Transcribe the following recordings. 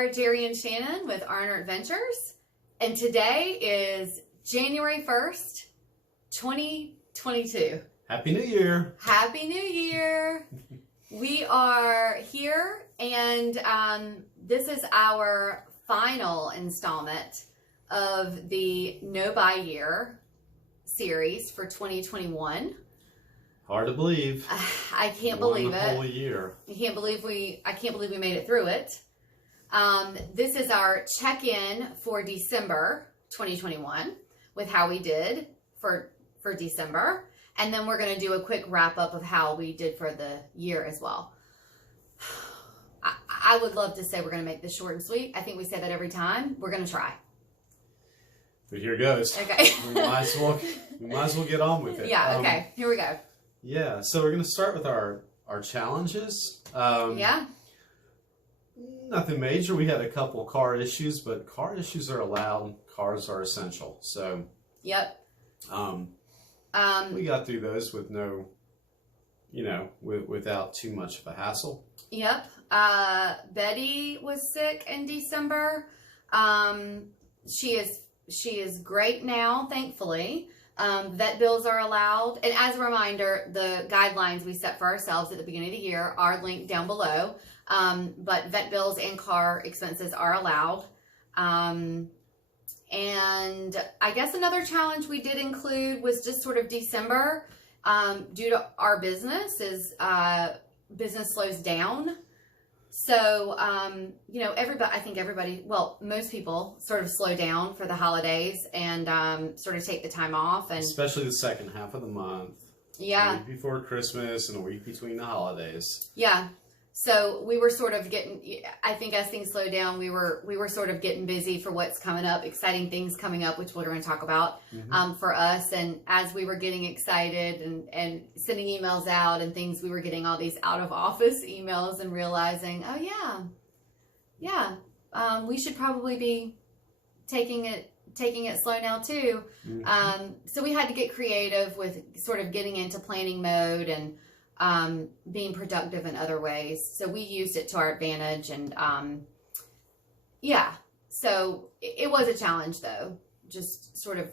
are Jerry and Shannon with Arner Adventures, and today is January 1st, 2022. Happy New Year! Happy New Year! We are here, and this is our final installment of the No Buy Year series for 2021. Hard to believe. I can't believe it. Whole year. I can't believe we made it through it. This is our check-in for December 2021 with how we did for December. And then we're going to do a quick wrap-up of how we did for the year as well. I would love to say we're going to make this short and sweet. I think we say that every time. We're going to try. But here goes. Okay. we might as well get on with it. Yeah, okay. Here we go. Yeah, so we're going to start with our challenges. Yeah. Nothing major. We had a couple car issues, but car issues are allowed. Cars are essential. So, yep. We got through those with no, without too much of a hassle. Yep. Betty was sick in December. She is great now, thankfully. Vet bills are allowed. And as a reminder, the guidelines we set for ourselves at the beginning of the year are linked down below. But vet bills and car expenses are allowed. And I guess another challenge we did include was just sort of December, due to our business business slows down. So, most people sort of slow down for the holidays and sort of take the time off. And especially the second half of the month. Yeah. A week before Christmas and a week between the holidays. Yeah. So we were sort of getting, I think as things slowed down, we were sort of getting busy for what's coming up, exciting things coming up, which we're going to talk about for us. And as we were getting excited and sending emails out and things, we were getting all these out of office emails and realizing, oh yeah, we should probably be taking it slow now too. So we had to get creative with sort of getting into planning mode and being productive in other ways. So we used it to our advantage. And so it was a challenge though, just sort of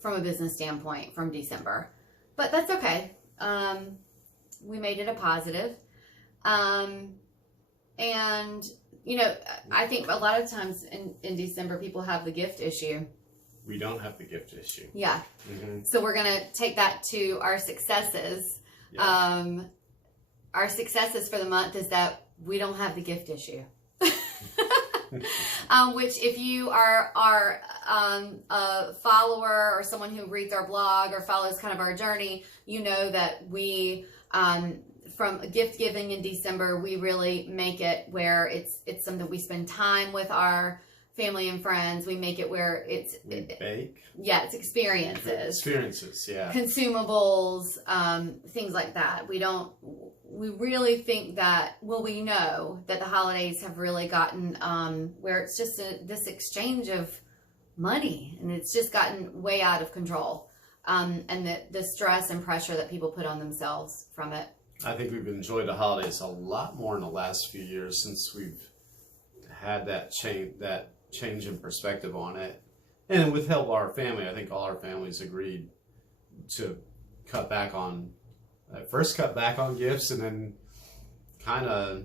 from a business standpoint from December. But that's okay. We made it a positive. And, I think a lot of times in December, people have the gift issue. We don't have the gift issue. Yeah. So we're going to take that to our successes. Yeah. Our successes for the month is that we don't have the gift issue. Which if you are a follower or someone who reads our blog or follows kind of our journey, you know that we, from gift giving in December, we really make it where it's something we spend time with our family and friends. We make it where it's bake. Yeah, it's experiences. Experiences, yeah. Consumables, things like that. We really think that, we know that the holidays have really gotten where it's just this exchange of money, and it's just gotten way out of control. And the stress and pressure that people put on themselves from it. I think we've enjoyed the holidays a lot more in the last few years since we've had that change in perspective on it. And with help of our family, I think all our families agreed to cut back on gifts, and then kind of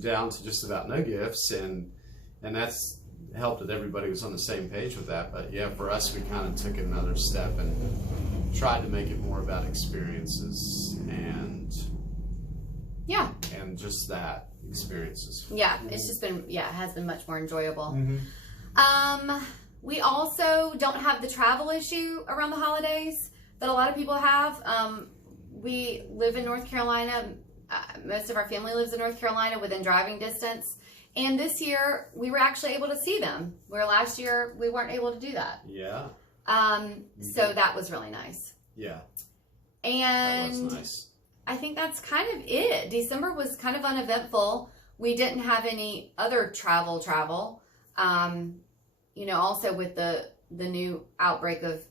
down to just about no gifts, and that's helped that everybody was on the same page with that. But yeah, for us, we kind of took another step and tried to make it more about experiences and just that experiences. Yeah, it's just been, it has been much more enjoyable. We also don't have the travel issue around the holidays that a lot of people have. We live in North Carolina. Most of our family lives in North Carolina within driving distance. And this year, we were actually able to see them, where last year we weren't able to do that. Yeah. So that was really nice. Yeah. And that was nice. I think that's kind of it. December was kind of uneventful. We didn't have any other travel. Also with the new outbreak of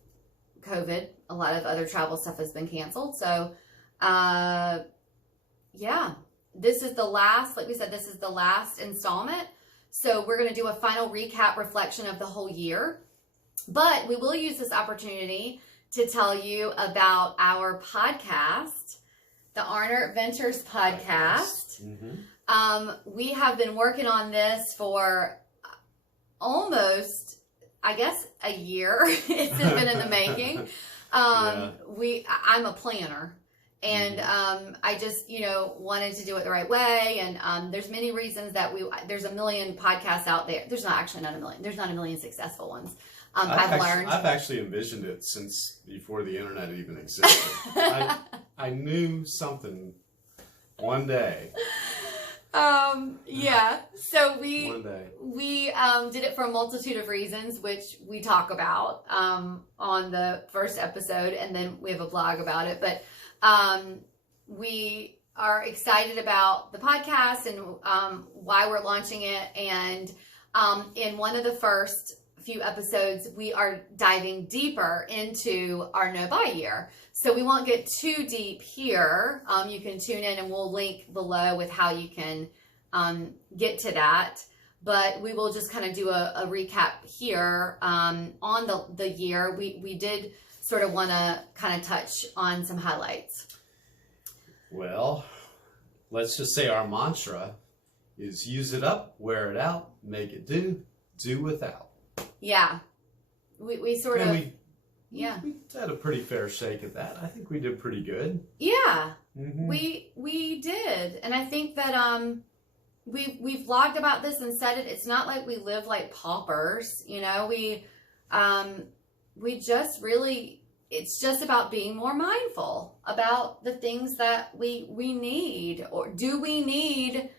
COVID, a lot of other travel stuff has been canceled. So, this is the last, like we said, this is the last installment. So we're going to do a final recap reflection of the whole year. But we will use this opportunity to tell you about our podcast, the Arner Ventures podcast. We have been working on this for almost, I guess, a year. It's been in the making. I'm a planner, and I just, wanted to do it the right way. And there's many reasons that there's a million podcasts out there. There's not a million. There's not a million successful ones. I've actually envisioned it since before the internet even existed. I knew something one day. So we did it for a multitude of reasons, which we talk about on the first episode, and then we have a blog about it. But we are excited about the podcast and why we're launching it. And in one of the first few episodes, we are diving deeper into our no-buy year. So we won't get too deep here. You can tune in, and we'll link below with how you can get to that. But we will just kind of do a recap here on the year. We did sort of want to kind of touch on some highlights. Well, let's just say our mantra is use it up, wear it out, make it do without. Yeah. We sort of... We had a pretty fair shake at that. I think we did pretty good. Yeah, we did. And I think that we've vlogged about this and said it. It's not like we live like paupers, we just really, it's just about being more mindful about the things that we need, or do we need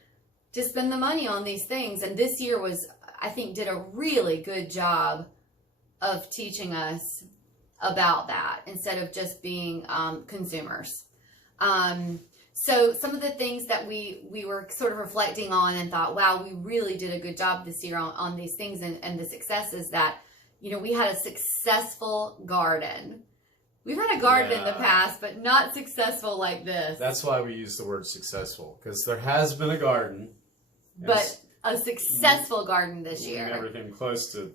to spend the money on these things. And this year did a really good job of teaching us about that instead of just being consumers. So some of the things that we were sort of reflecting on and thought, wow, we really did a good job this year on these things, and the success is that, we had a successful garden. We've had a garden in the past, but not successful like this. That's why we use the word successful, because there has been a garden. But a successful garden this year. We never came close to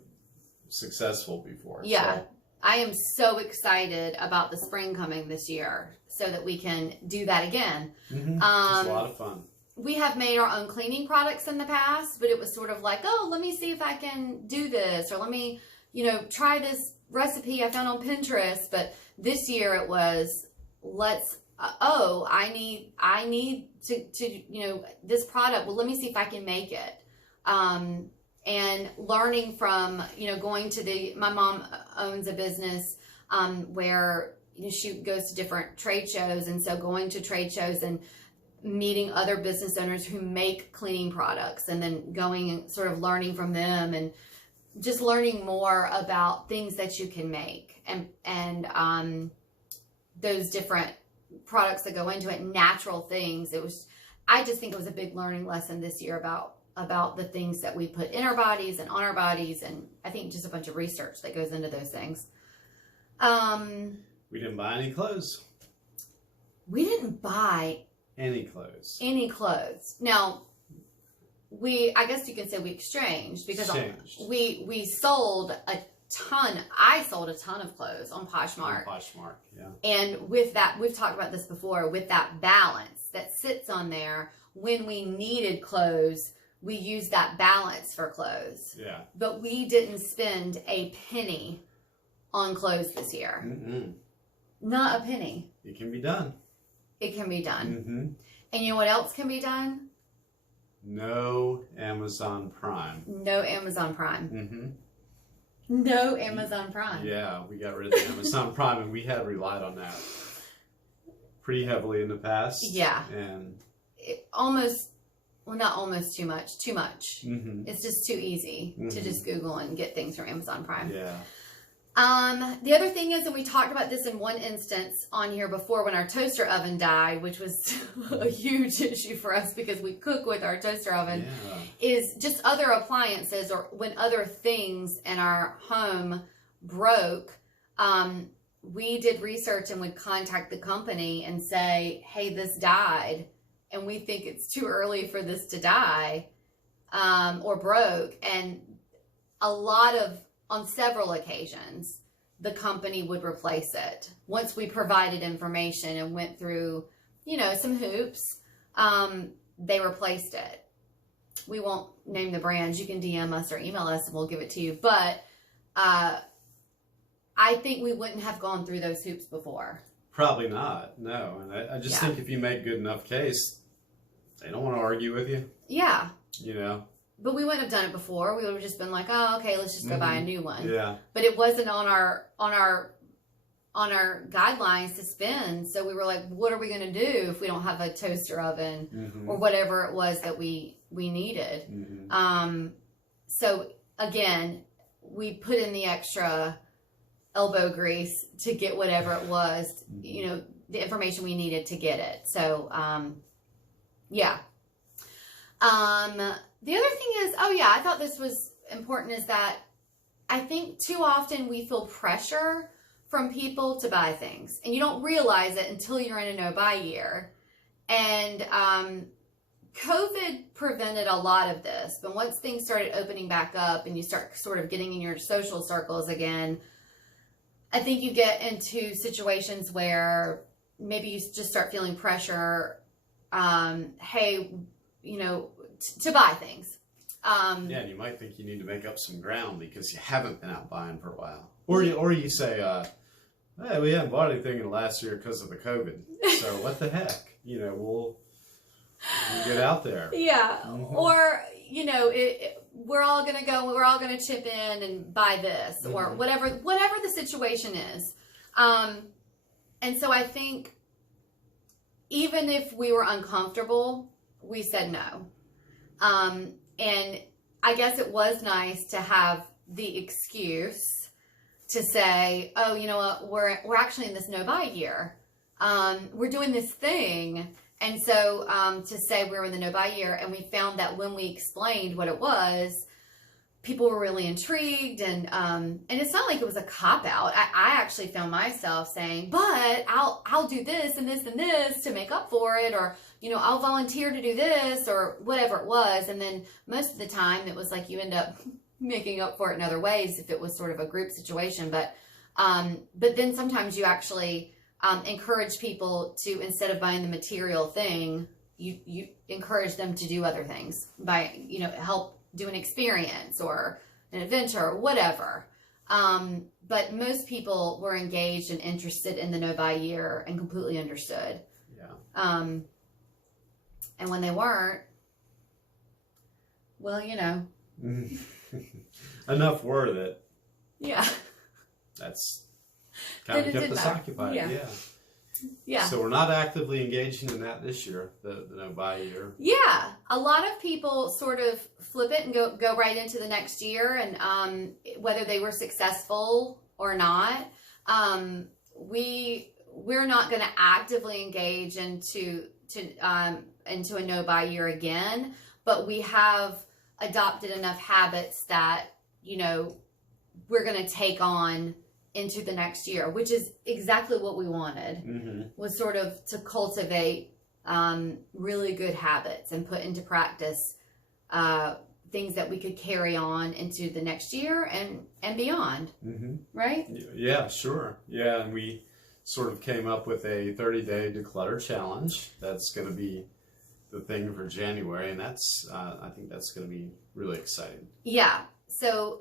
successful before. Yeah. So. I am so excited about the spring coming this year so that we can do that again. It's a lot of fun. We have made our own cleaning products in the past, but it was sort of like, oh, let me see if I can do this, or let me, try this recipe I found on Pinterest. But this year it was, I need to, this product. Well, let me see if I can make it. And learning from, going to my mom owns a business where she goes to different trade shows. And so going to trade shows and meeting other business owners who make cleaning products, and then going and sort of learning from them, and just learning more about things that you can make, and those different products that go into it, natural things. I just think it was a big learning lesson this year about the things that we put in our bodies and on our bodies, and I think just a bunch of research that goes into those things. We didn't buy any clothes. We didn't buy any clothes. Now, I guess you can say we exchanged, because we sold a ton. I sold a ton of clothes on Poshmark. Yeah. And with that, we've talked about this before, with that balance that sits on there, when we needed clothes, we used that balance for clothes. Yeah. But we didn't spend a penny on clothes this year. Not a penny. It can be done. It can be done. And you know what else can be done? No Amazon Prime. No Amazon Prime. No Amazon Prime. Yeah, we got rid of the Amazon Prime, and we had relied on that pretty heavily in the past. Yeah. And not almost too much. It's just too easy to just Google and get things from Amazon Prime. Yeah. The other thing is, and we talked about this in one instance on here before, when our toaster oven died, which was a huge issue for us because we cook with our toaster oven, is just other appliances, or when other things in our home broke. We did research and would contact the company and say, hey, this died, and we think it's too early for this to die. or broke. And on several occasions, the company would replace it. Once we provided information and went through, some hoops, they replaced it. We won't name the brands. You can DM us or email us and we'll give it to you. But I think we wouldn't have gone through those hoops before. Probably not. No. And I just think if you make good enough case, they don't want to argue with you. Yeah. But we wouldn't have done it before. We would have just been like, oh, okay, let's just go buy a new one. Yeah. But it wasn't on our guidelines to spend. So we were like, what are we going to do if we don't have a toaster oven or whatever it was that we needed? So again, we put in the extra elbow grease to get whatever it was, the information we needed to get it. So, yeah. The other thing is, I thought this was important, is that I think too often we feel pressure from people to buy things, and you don't realize it until you're in a no-buy year. And COVID prevented a lot of this, but once things started opening back up and you start sort of getting in your social circles again, I think you get into situations where maybe you just start feeling pressure, hey, to buy things. And you might think you need to make up some ground because you haven't been out buying for a while. Or you say, hey, we haven't bought anything in the last year because of the COVID. So what the heck? We'll get out there. Yeah. Or, we're all going to chip in and buy this or whatever the situation is. And so I think even if we were uncomfortable, we said no. And I guess it was nice to have the excuse to say, oh, you know what, we're actually in this no-buy year. We're doing this thing. And so to say we were in the no-buy year, and we found that when we explained what it was, people were really intrigued. And it's not like it was a cop-out. I actually found myself saying, but I'll do this and this and this to make up for it, or I'll volunteer to do this, or whatever it was. And then most of the time it was like you end up making up for it in other ways if it was sort of a group situation. But then sometimes you actually encourage people to, instead of buying the material thing, you encourage them to do other things by, help do an experience or an adventure or whatever. But most people were engaged and interested in the no-buy year and completely understood. Yeah. And when they weren't, well, enough were that. Yeah. That's kind of kept us occupied. Yeah. So we're not actively engaging in that this year, the no-buy year. Yeah. A lot of people sort of flip it and go right into the next year, and whether they were successful or not, we're not going to actively engage into a no-buy year again, but we have adopted enough habits that, we're going to take on into the next year, which is exactly what we wanted, was sort of to cultivate really good habits and put into practice things that we could carry on into the next year and beyond. Right? Yeah, sure. Yeah, and we sort of came up with a 30-day declutter challenge. That's going to be the thing for January, and that's I think that's going to be really exciting. Yeah. So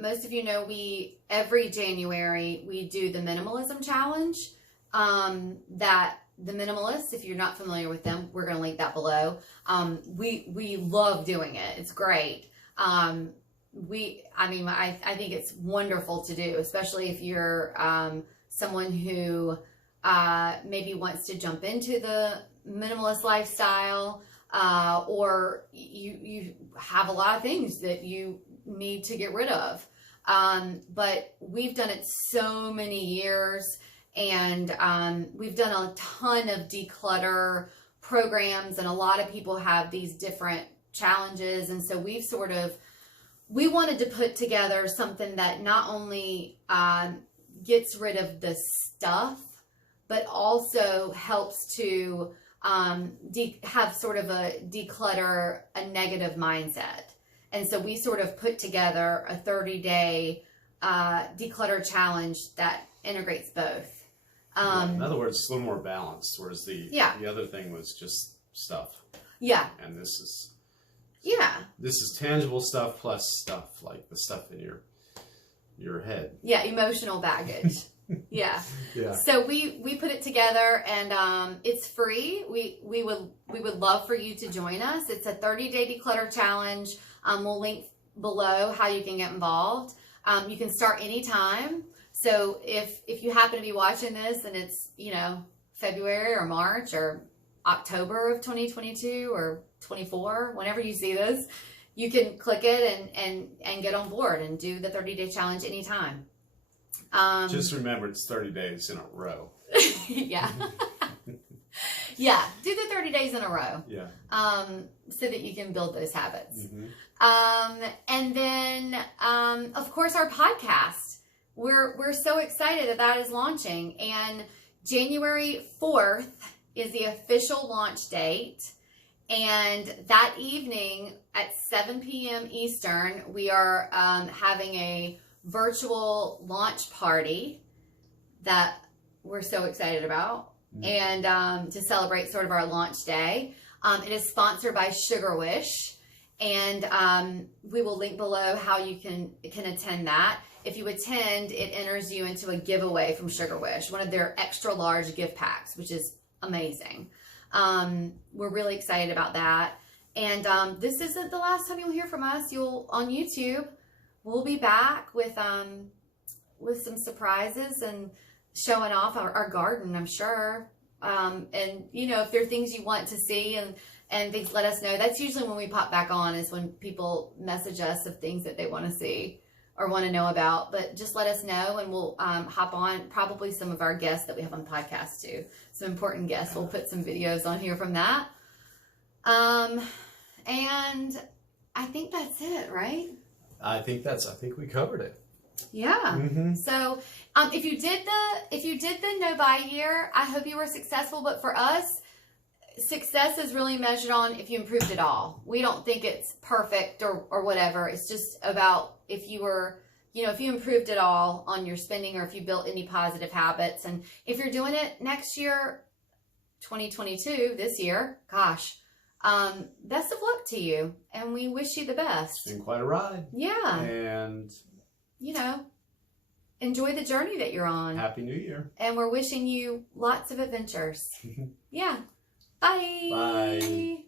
most of you know, every January we do the minimalism challenge. That the minimalists, if you're not familiar with them, we're going to link that below. We love doing it. It's great. I think it's wonderful to do, especially if you're someone who maybe wants to jump into the minimalist lifestyle, or you have a lot of things that you need to get rid of. But we've done it so many years, and we've done a ton of declutter programs, and a lot of people have these different challenges. And so we wanted to put together something that not only gets rid of the stuff, but also helps to have sort of a declutter, a negative mindset. And so we sort of put together a 30-day declutter challenge that integrates both. In other words, it's a little more balanced, whereas the other thing was just stuff. Yeah. And this is tangible stuff plus stuff, like the stuff in your head. Yeah, emotional baggage. Yeah. So we put it together, and it's free. We would love for you to join us. It's a 30-day declutter challenge. We'll link below how you can get involved. You can start anytime. So if you happen to be watching this and it's, February or March or October of 2022 or 24, whenever you see this, you can click it and get on board and do the 30-day challenge anytime. Just remember, it's 30 days in a row. Yeah. Yeah. Do the 30 days in a row. Yeah. So that you can build those habits. Mm-hmm. And then, of course, our podcast. We're so excited that is launching, and January 4th is the official launch date. And that evening at 7 p.m. Eastern, we are having a virtual launch party that we're so excited about, and to celebrate sort of our launch day. It is sponsored by Sugar Wish, and we will link below how you can attend that. If you attend, it enters you into a giveaway from Sugar Wish, one of their extra large gift packs, which is amazing. We're really excited about that. And this isn't the last time you'll hear from us. On YouTube, we'll be back with some surprises and showing off our garden, I'm sure. And if there are things you want to see and things, let us know. That's usually when we pop back on, is when people message us of things that they want to see or want to know about. But just let us know, and we'll hop on. Probably some of our guests that we have on the podcast too. Some important guests. We'll put some videos on here from that. And I think that's it, right? I think we covered it. Yeah. Mm-hmm. So, if you did the no buy year, I hope you were successful. But for us, success is really measured on if you improved it all. We don't think it's perfect or whatever. It's just about if you were, if you improved it all on your spending, or if you built any positive habits. And if you're doing it next year, 2022, this year, gosh, best of luck to you, and we wish you the best. It's been quite a ride. Yeah. And enjoy the journey that you're on. Happy New Year. And we're wishing you lots of adventures. Yeah. Bye. Bye.